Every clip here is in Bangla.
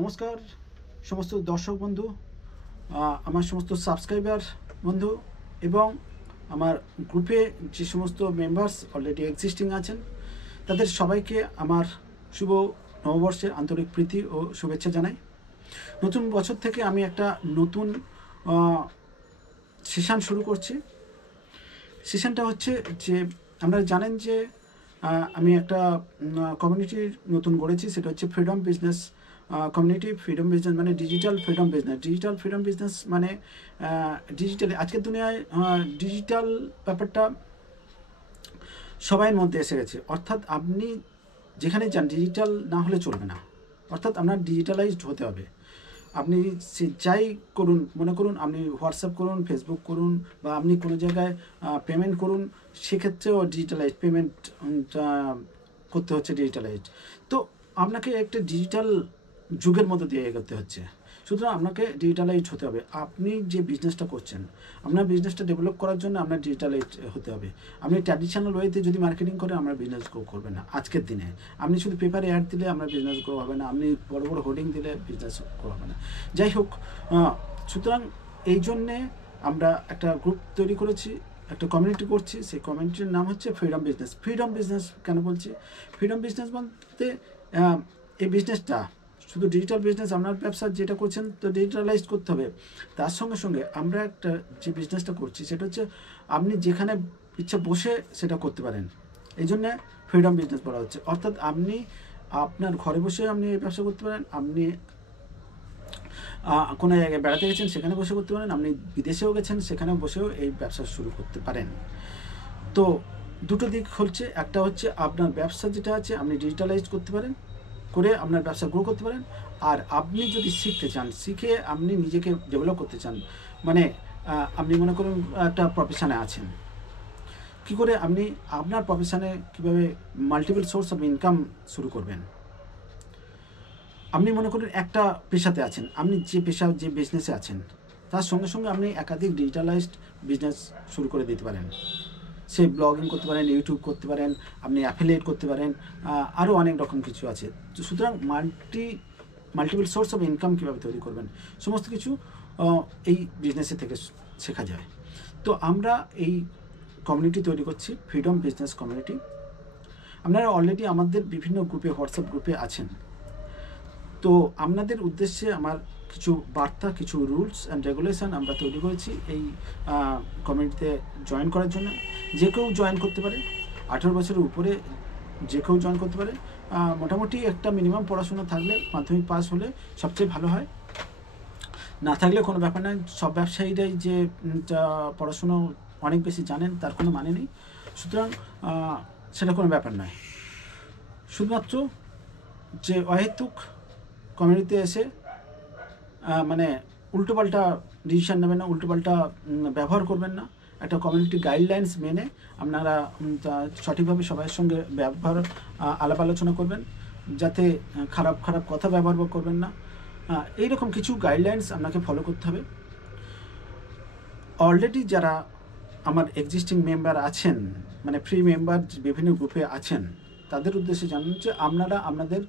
নমস্কার সমস্ত দর্শক বন্ধু, আমার সমস্ত সাবস্ক্রাইবার বন্ধু এবং আমার গ্রুপে যে সমস্ত মেম্বার্স অলরেডি এক্সিস্টিং আছেন তাদের সবাইকে আমার শুভ নববর্ষের আন্তরিক প্রীতি ও শুভেচ্ছা জানাই। নতুন বছর থেকে আমি একটা নতুন সেশন শুরু করছি। সেশনটা হচ্ছে যে আপনারা জানেন যে আমি একটা কমিউনিটির নতুন গড়েছি, সেটা হচ্ছে freedom business community. Freedom business মানে digital freedom business. Digital freedom business মানে ডিজিটালি আজকের দুনিয়ায় ডিজিটাল ব্যাপারটা সবাইয়ের মধ্যে এসে গেছে। অর্থাৎ আপনি যেখানে যান ডিজিটাল না হলে চলবে না। অর্থাৎ আপনার ডিজিটালাইজড হতে হবে। আপনি সে যাই করুন, মনে করুন আপনি হোয়াটসঅ্যাপ করুন, ফেসবুক করুন, বা আপনি কোনো জায়গায় পেমেন্ট করুন, সেক্ষেত্রেও ডিজিটালাইজড পেমেন্ট করতে হচ্ছে, ডিজিটালাইজড। তো আপনাকে একটা ডিজিটাল যুগের মধ্যে দিয়ে এগোতে হচ্ছে। সুতরাং আপনাকে ডিজিটালাইজড হতে হবে। আপনি যে বিজনেসটা করছেন, আপনার বিজনেসটা ডেভেলপ করার জন্য আপনার ডিজিটালাইজড হতে হবে। আপনি ট্র্যাডিশনাল ওয়েতে যদি মার্কেটিং করেন, আপনার বিজনেস গ্রো করবে না আজকের দিনে। আপনি শুধু পেপারে অ্যাড দিলে আপনার বিজনেস গ্রো হবে না, আপনি বড় বড় হোর্ডিং দিলে বিজনেস গ্রো হবে না। যাই হোক, সুতরাং এই জন্যে আমরা একটা গ্রুপ তৈরি করেছি, একটা কমিউনিটি করছি। সেই কমিউনিটির নাম হচ্ছে ফ্রিডম বিজনেস। ফ্রিডম বিজনেস কেন বলছি? ফ্রিডম বিজনেস বলতে এই বিজনেসটা শুধু ডিজিটাল বিজনেস, আপনার ব্যবসা যেটা করছেন তো ডিজিটালাইজ করতে হবে। তার সঙ্গে সঙ্গে আমরা একটা যে বিজনেসটা করছি সেটা হচ্ছে আপনি যেখানে ইচ্ছা বসে সেটা করতে পারেন। এই জন্যে ফ্রিডম বিজনেস বলা হচ্ছে। অর্থাৎ আপনি আপনার ঘরে বসে আপনি এই ব্যবসা করতে পারেন, আপনি কোনো জায়গায় বেড়াতে গেছেন সেখানে বসে করতে পারেন, আপনি বিদেশেও গেছেন সেখানেও বসেও এই ব্যবসা শুরু করতে পারেন। তো দুটো দিক হচ্ছে, একটা হচ্ছে আপনার ব্যবসা যেটা আছে আপনি ডিজিটালাইজ করতে পারেন, করে আপনার ব্যবসা গ্রো করতে পারেন। আর আপনি যদি শিখতে চান, শিখে আপনি নিজেকে ডেভেলপ করতে চান, মানে আপনি মনে করুন একটা প্রফেশনে আছেন, কী করে আপনি আপনার প্রফেশনে কীভাবে মাল্টিপল সোর্স অফ ইনকাম শুরু করবেন। আপনি মনে করুন একটা পেশাতে আছেন, আপনি যে পেশা যে বিজনেসে আছেন তার সঙ্গে সঙ্গে আপনি একাধিক ডিজিটালাইজড বিজনেস শুরু করে দিতে পারেন। সে ব্লগিং করতে পারেন, ইউটিউব করতে পারেন, আপনি অ্যাফিলিয়েট করতে পারেন, আরও অনেক রকম কিছু আছে। সুতরাং মাল্টিপল সোর্স অফ ইনকাম কীভাবে তৈরি করবেন সমস্ত কিছু এই বিজনেসে থেকে শেখা যায়। তো আমরা এই কমিউনিটি তৈরি করছি, ফ্রিডম বিজনেস কমিউনিটি। আপনারা অলরেডি আমাদের বিভিন্ন গ্রুপে, হোয়াটসঅ্যাপ গ্রুপে আছেন। তো আপনাদের উদ্দেশ্যে আমার কিছু বার্তা, কিছু রুলস অ্যান্ড রেগুলেশন আমরা তৈরি করেছি এই কমিউনিটিতে জয়েন করার জন্য। যে কেউ জয়েন করতে পারে, 18 বছরের উপরে যে কেউ জয়েন করতে পারে। মোটামুটি একটা মিনিমাম পড়াশোনা থাকলে, মাধ্যমিক পাস হলে সবচেয়ে ভালো হয়। না থাকলে কোনো ব্যাপার নয়। সব ব্যবসায়ীরাই যে পড়াশুনো অনেক বেশি জানেন তার কোনো মানে নেই। সুতরাং সেটা কোনো ব্যাপার নয়। শুধুমাত্র যে অহেতুক কমিউনিটিতে এসে মানে উল্টোপাল্টা ডিসিশান নেবেন না, উল্টোপাল্টা ব্যবহার করবেন না। একটা কমিউনিটি গাইডলাইন্স মেনে আপনারা সঠিকভাবে সবার সঙ্গে ব্যবহার আলাপ আলোচনা করবেন, যাতে খারাপ খারাপ কথা ব্যবহার করবেন না। এইরকম কিছু গাইডলাইন্স আপনাকে ফলো করতে হবে। অলরেডি যারা আমার এক্সিস্টিং মেম্বার আছেন, মানে ফ্রি মেম্বার বিভিন্ন গ্রুপে আছেন, তাদের উদ্দেশ্যে জানান যে আপনারা আপনাদের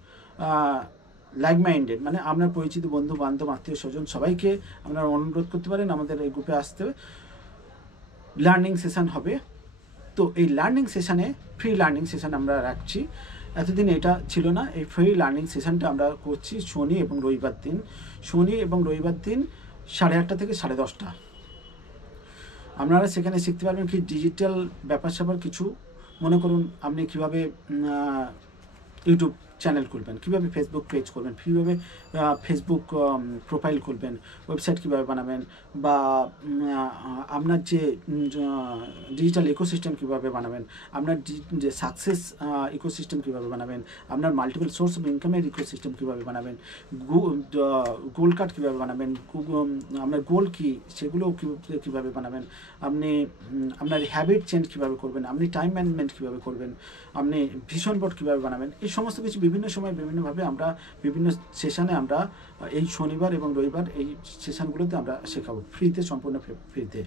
লাইক মাইন্ডেড, মানে আপনার পরিচিত বন্ধু বান্ধব, আত্মীয় স্বজন সবাইকে আপনারা অনুরোধ করতে পারেন আমাদের এই গ্রুপে আসতে। লার্নিং সেশন হবে। তো এই লার্নিং সেশানে, ফ্রি লার্নিং সেশান আমরা রাখছি। এতদিন এটা ছিল না। এই ফ্রি লার্নিং সেশানটা আমরা করছি শনি এবং রবিবার দিন। শনি এবং রবিবার দিন 8:30 থেকে 10:30। আপনারা সেখানে শিখতে পারবেন কি ডিজিটাল ব্যাপার স্যাপার কিছু। মনে করুন আপনি কীভাবে ইউটিউব চ্যানেল খুলবেন, কীভাবে ফেসবুক পেজ করবেন, কীভাবে ফেসবুক প্রোফাইল খুলবেন, ওয়েবসাইট কীভাবে বানাবেন, বা আপনার যে ডিজিটাল ইকোসিস্টেম কীভাবে বানাবেন, আপনার যে সাকসেস ইকোসিস্টেম কীভাবে বানাবেন, আপনার মাল্টিপল সোর্স অফ ইনকামের ইকোসিস্টেম কীভাবে বানাবেন, গোল কার্ড কীভাবে বানাবেন, আপনার গোল কী সেগুলো কীভাবে বানাবেন, আপনি আপনার হ্যাবিট চেঞ্জ কীভাবে করবেন, আপনি টাইম ম্যানেজমেন্ট কীভাবে করবেন, আপনি ভিশন বোর্ড কীভাবে বানাবেন, এই সমস্ত কিছু বিভিন্ন সময় বিভিন্নভাবে আমরা বিভিন্ন সেশানে আমরা এই শনিবার এবং রবিবার এই সেশানগুলোতে আমরা শেখাবো ফ্রিতে, সম্পূর্ণ ফ্রিতে।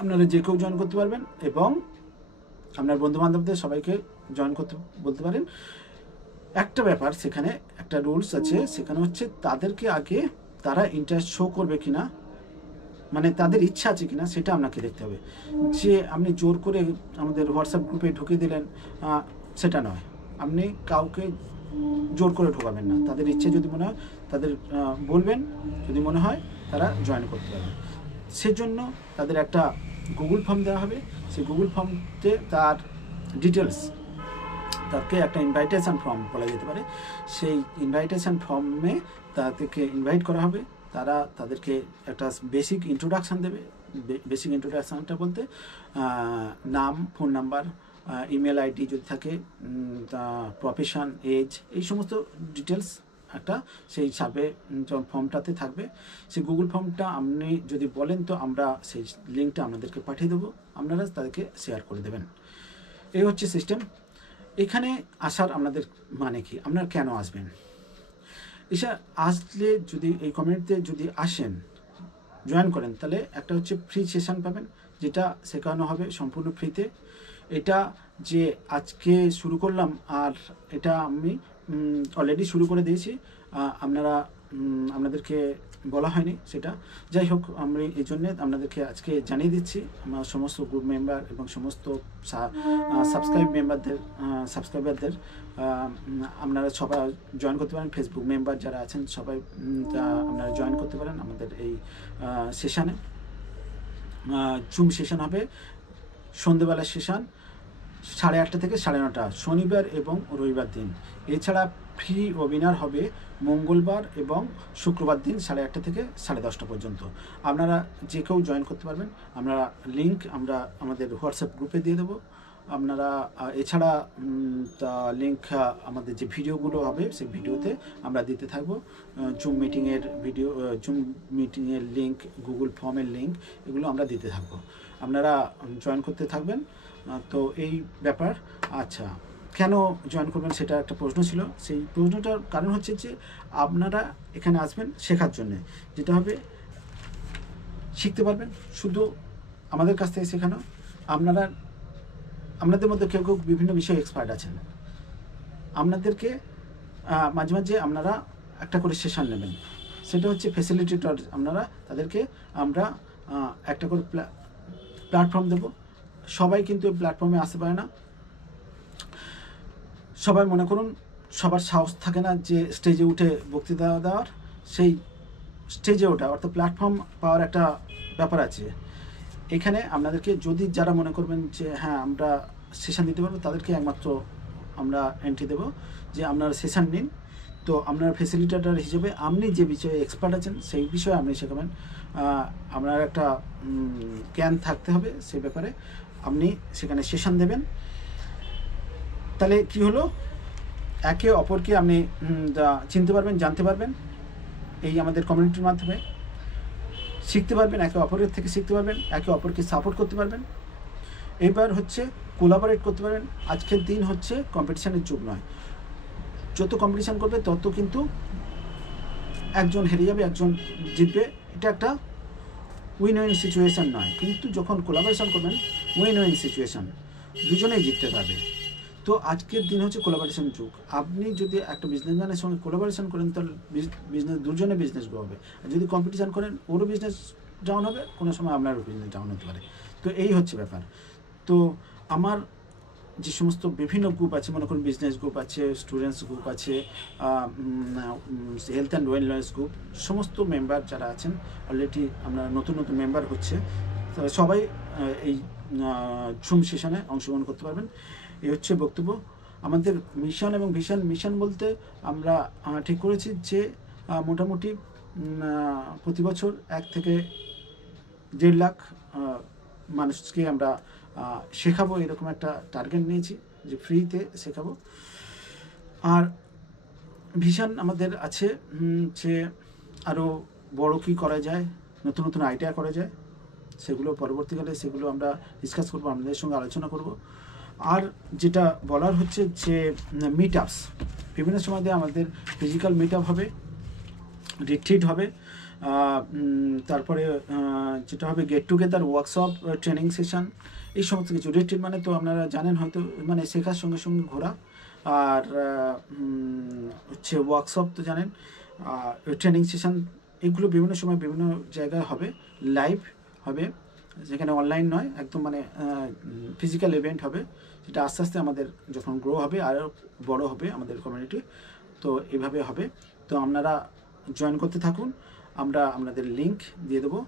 আপনারা যে কেউ জয়েন করতে পারবেন এবং আপনার বন্ধুবান্ধবদের সবাইকে জয়েন করতে বলতে পারেন। একটা ব্যাপার, সেখানে একটা রুলস আছে, সেখানে হচ্ছে তাদেরকে আগে তারা ইন্টারেস্ট শো করবে কিনা, মানে তাদের ইচ্ছা আছে কিনা সেটা আপনাকে দেখতে হবে। যে আপনি জোর করে আমাদের হোয়াটসঅ্যাপ গ্রুপে ঢুকিয়ে দিলেন, সেটা নয়। আপনি কাউকে জোর করে ঢোকাবেন না, তাদের ইচ্ছে যদি মনে হয় তাদের বলবেন, যদি মনে হয় তারা জয়েন করতে পারবে। সেজন্য তাদের একটা গুগল ফর্ম দেওয়া হবে, সেই গুগল ফর্মতে তার ডিটেলস, তাকে একটা ইনভাইটেশন ফর্ম বলা যেতে পারে, সেই ইনভাইটেশন ফর্মে তাদেরকে ইনভাইট করা হবে। তারা তাদেরকে একটা বেসিক ইন্ট্রোডাকশান দেবে। বেসিক ইন্ট্রোডাকশানটা বলতে নাম, ফোন নাম্বার, ইমেল আইডি যদি থাকে, প্রফেশন, এজ, এই সমস্ত ডিটেলস একটা সেই হিসাবে ফর্মটাতে থাকবে। সেই গুগল ফর্মটা আপনি যদি বলেন তো আমরা সেই লিঙ্কটা আপনাদেরকে পাঠিয়ে দেবো, আপনারা তাদেরকে শেয়ার করে দেবেন। এই হচ্ছে সিস্টেম। এখানে আসার আপনাদের মানে কি, আপনারা কেন আসবেন? এসে আসলে যদি এই কমিউনিটিতে যদি আসেন, জয়েন করেন, তাহলে একটা হচ্ছে ফ্রি সেশন পাবেন, যেটা শেখানো হবে সম্পূর্ণ ফ্রিতে। এটা যে আজকে শুরু করলাম, আর এটা আমি অলরেডি শুরু করে দিয়েছি, আপনাদেরকে বলা হয়নি সেটা। যাই হোক, আমি এই জন্যে আপনাদেরকে আজকে জানিয়ে দিচ্ছি। আমার সমস্ত গ্রুপ মেম্বার এবং সমস্ত সাবস্ক্রাইবারদের আপনারা সবাই জয়েন করতে পারেন। ফেসবুক মেম্বার যারা আছেন সবাই আপনারা জয়েন করতে পারেন আমাদের এই সেশানে। জুম সেশন হবে, সন্ধ্যেবেলার সেশন 8:30 থেকে 9:30 শনিবার এবং রবিবার দিন। এছাড়া ফ্রি ওয়েবিনার হবে মঙ্গলবার এবং শুক্রবার দিন 8:30 থেকে 10:30 পর্যন্ত। আপনারা যে কেউ জয়েন করতে পারবেন। আমরা লিঙ্ক আমাদের হোয়াটসঅ্যাপ গ্রুপে দিয়ে দেবো। আপনারা এছাড়া লিঙ্ক আমাদের যে ভিডিওগুলো হবে সেই ভিডিওতে আমরা দিতে থাকবো। জুম মিটিংয়ের লিঙ্ক, গুগল ফর্মের লিঙ্ক, এগুলো আমরা দিতে থাকবো। আপনারা জয়েন করতে থাকবেন। তো এই ব্যাপার। আচ্ছা, কেন জয়েন করবেন সেটা একটা প্রশ্ন ছিল। সেই প্রশ্নটার কারণ হচ্ছে যে আপনারা এখানে আসবেন শেখার জন্যে, যেটা হবে শিখতে পারবেন শুধু আমাদের কাছ থেকে শেখানো। আপনাদের মধ্যে কেউ কেউ বিভিন্ন বিষয়ে এক্সপার্ট আছেন, আপনাদেরকে মাঝে মাঝে আপনারা একটা করে সেশন নেবেন, সেটা হচ্ছে ফ্যাসিলিটেটর। আপনারা তাদেরকে আমরা একটা করে প্ল্যাটফর্ম দেবো। সবাই কিন্তু এই প্ল্যাটফর্মে আসতে পারে না। সবাই মনে করুন সবার সাহস থাকে না যে স্টেজে উঠে বক্তৃতা দেওয়ার, সেই স্টেজে ওঠা অর্থাৎ প্ল্যাটফর্ম পাওয়ার একটা ব্যাপার আছে। এখানে আপনাদেরকে যদি যারা মনে করবেন যে হ্যাঁ আমরা সেশন দিতে পারবো, তাদেরকে একমাত্র আমরা এন্ট্রি দেবো যে আপনারা সেশন নিন। তো আপনার ফ্যাসিলিটেটর হিসেবে আপনি যে বিষয়ে এক্সপার্ট আছেন সেই বিষয়ে আপনি শেখাবেন। আপনার একটা জ্ঞান থাকতে হবে সেই ব্যাপারে, আপনি সেখানে সেশন দেবেন। তাহলে কি হলো, একে অপরকে আপনি চিনতে পারবেন, জানতে পারবেন। এই আমাদের কমিউনিটির মাধ্যমে শিখতে পারবেন, একে অপরের থেকে শিখতে পারবেন, একে অপরকে সাপোর্ট করতে পারবেন। এবার হচ্ছে কোলাবোরেট করতে পারবেন। আজকের দিন হচ্ছে কম্পিটিশানের যুগ নয়, যত কম্পিটিশান করবে তত কিন্তু একজন হেরে যাবে, একজন জিতবে। এটা একটা উইন উইন সিচুয়েশান নয়, কিন্তু যখন কোলাবোরেশন করবেন উইন উইন সিচুয়েশান, দুজনেই জিততে পারবে। তো আজকের দিন হচ্ছে কোলাবোরেশন যুগ। আপনি যদি একটা বিজনেসম্যানের সঙ্গে কোলাবোরেশন করেন তাহলে দুজনে বিজনেস গ্রো হবে। আর যদি কম্পিটিশান করেন ওরও বিজনেস ডাউন হবে, কোনো সময় আপনারও বিজনেস ডাউন হতে পারে। তো এই হচ্ছে ব্যাপার। তো আমার যে সমস্ত বিভিন্ন গ্রুপ আছে, মনে করুন বিজনেস গ্রুপ আছে, স্টুডেন্টস গ্রুপ আছে, হেলথ অ্যান্ড ওয়েলনেস গ্রুপ, সমস্ত মেম্বার যারা আছেন অলরেডি আমরা নতুন নতুন মেম্বার হচ্ছে, সবাই এই জুম সেশনে অংশগ্রহণ করতে পারবেন। এই হচ্ছে বক্তব্য। আমাদের মিশন এবং ভিশন। মিশন বলতে আমরা ঠিক করেছি যে মোটামুটি প্রতি বছর 1 থেকে 1.5 লাখ মানুষকে আমরা শেখাবো, এরকম একটা টার্গেট নিয়েছি যে ফ্রিতে শেখাবো। আর ভিশন আমাদের আছে যে আরও বড় কী করা যায়, নতুন নতুন আইডিয়া করা যায়, সেগুলো পরবর্তীকালে সেগুলো আমরা ডিসকাস করবো, আপনাদের সঙ্গে আলোচনা করব। আর যেটা বলার হচ্ছে যে মিট আপস, বিভিন্ন সময় দিয়ে আমাদের ফিজিক্যাল মিট আপ হবে, রিট্রিট হবে, তারপরে যেটা হবে get together, workshop, training session, এই সমস্ত কিছু। রিট্রিট মানে তো আপনারা জানেন হয়তো, মানে শেখার সঙ্গে সঙ্গে ঘোরা, আর হচ্ছে ওয়ার্কশপ তো জানেন, ট্রেনিং সেশন, এগুলো বিভিন্ন সময় বিভিন্ন জায়গায় হবে, লাইভ হবে, যেখানে অনলাইন নয়, একদম মানে ফিজিক্যাল ইভেন্ট হবে, যেটা আস্তে আস্তে আমাদের যখন গ্রো হবে আরও বড় হবে আমাদের কমিউনিটি, তো এভাবে হবে। তো আপনারা জয়েন করতে থাকুন, আমরা আপনাদের লিঙ্ক দিয়ে দেবো,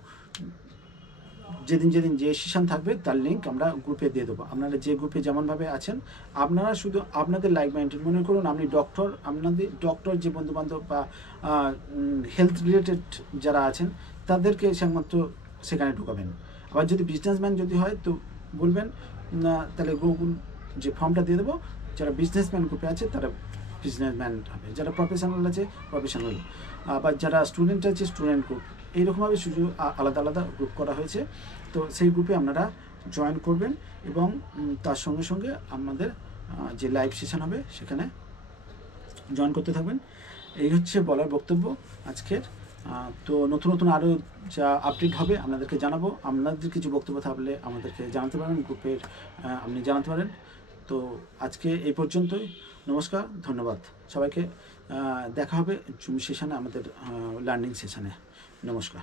যেদিন যেদিন যে সেশন থাকবে তার লিঙ্ক আমরা গ্রুপে দিয়ে দেবো। আপনারা যে গ্রুপে যেমনভাবে আছেন, আপনারা শুধু আপনাদের লাইক মাইন্ডেড, মনে করুন আপনি ডক্টর, আপনাদের ডক্টর যে বন্ধুবান্ধব বা হেলথ রিলেটেড যারা আছেন তাদেরকে একমাত্র সেখানে ঢুকাবেন। আবার যদি বিজনেসম্যান যদি হয় তো বলবেন না, তাহলে গুগল যে ফর্মটা দিয়ে দেবো, যারা বিজনেসম্যান গ্রুপে আছে তারা বিজনেসম্যান হবে, যারা প্রফেশনাল আছে প্রফেশনাল, আবার যারা স্টুডেন্ট আছে স্টুডেন্ট গ্রুপ, এইরকমভাবে শুধু আলাদা আলাদা গ্রুপ করা হয়েছে। তো সেই গ্রুপে আপনারা জয়েন করবেন এবং তার সঙ্গে সঙ্গে আমাদের যে লাইভ সেশন হবে সেখানে জয়েন করতে থাকবেন। এই হচ্ছে বলার বক্তব্য আজকের। তো নতুন নতুন আরও যা আপডেট হবে আপনাদেরকে জানাবো। আপনাদের কিছু বক্তব্য থাকলে আমাদেরকে জানাতে পারেন, গ্রুপের আপনি জানাতে পারেন। তো আজকে এই পর্যন্তই, নমস্কার, ধন্যবাদ সবাইকে। দেখা হবে জুম সেশনে, আমাদের লার্নিং সেশনে। নমস্কার।